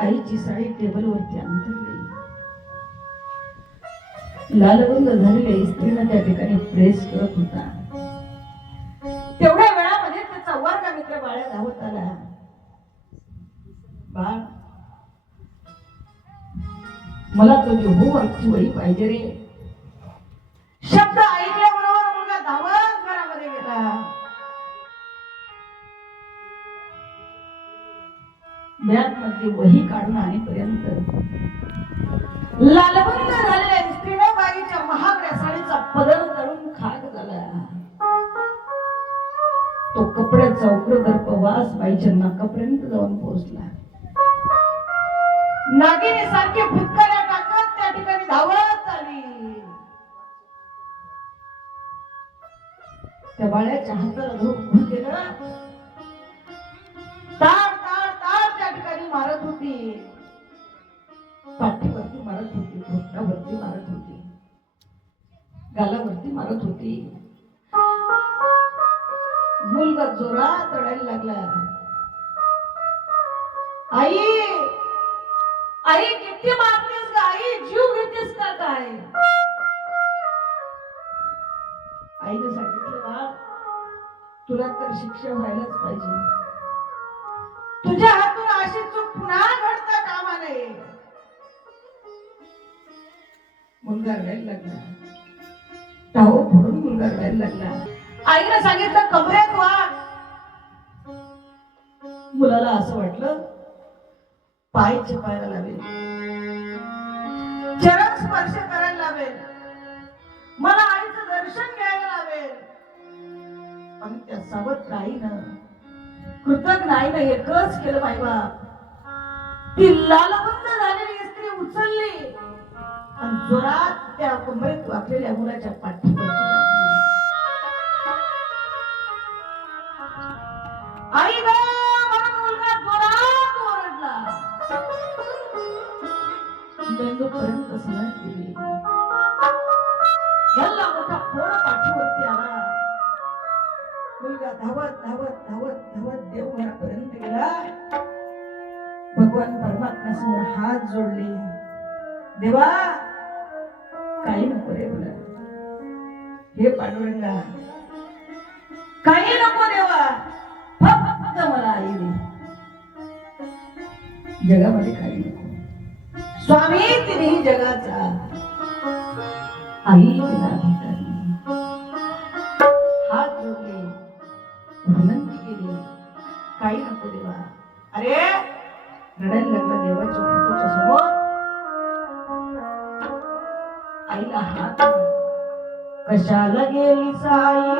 आईची साडी टेबलवरती अंतरली. लालबंद झालेल्या इस्त्रीनं त्या ठिकाणी प्रेस करत होता. तेवढ्या वेळामध्ये त्याचा वर्ग मित्र बाळ्या धावत आला. बाळ, मला तुझी होमवर्कची वही पाहिजे रे. शब्द ऐकल्याबरोबर मुलगा धावत घरामध्ये गेला. बॅग मध्ये वही काढून आणीपर्यंत लालबंद झालेल्या स्त्रीने बाईच्या महागड्या साडीचा पदर तळून खाक झाला. तो कपड्याचा उग्रदर्प वास बाईच्या नाकापर्यंत जाऊन पोहोचला. नागिनी सारखी फुटकाऱ्या टाकत त्या ठिकाणी धावत आली. त्या बाळ्याच्या हाताला धरून उभं केलं. ताड ताड ताड त्या ठिकाणी मारत होती. पाठीवरती मारत होती, घोटणावरती मारत होती, गालावरती मारत होती. मुलगा जोरात रडायला लागला. आई, आई किती मारतेस का? आई जीव घेतेस का काय? आईने सांगितलं, बाळ तुला तर शिक्षा व्हायलाच पाहिजे. तुझ्या हातून अशी चूक पुन्हा घडता कामा नये. मुलगा रडायला लागला. टाहो फोडून मुलगा रडायला लागला. आईने सांगितलं, कमरेत वाढ. मुलाला असं वाटलं पाय चपायला लावेल, चरण स्पर्श करायला लावेल, मला आईचं दर्शन घ्यायला लावेल. पण त्या सावत्र आईनं, कृतज्ञ आईनं एकच केलं. माई बाप, ती लालबंद झालेली स्त्री उचलली आणि जोरात त्या कमरेत वाकलेल्या मुलाच्या पाठीवर लागली. आई ग म्हणून मुलगा जोरात ओरडला. मेंदूपर्यंत सलाट दिली. गल्ला मोठा फोड पाठीवरती आला. मुलगा धावत धावत धावत धावत देवघरापर्यंत गेला. भगवान परमात्म्यासमोर हात जोडले. देवा, काही नको रे मला. हे पांडुरंगा, काही नको देवा, फक्त मला आई दे. जगामध्ये काही नको. स्वामी तिन्ही जगाचा आई विना भिकारी. हात जोडले, विनंती केली, काही नको देवा. अरे रडायला लागला देवाच्या फोटोच्या समोर. आईला हात, कशाला गेली साई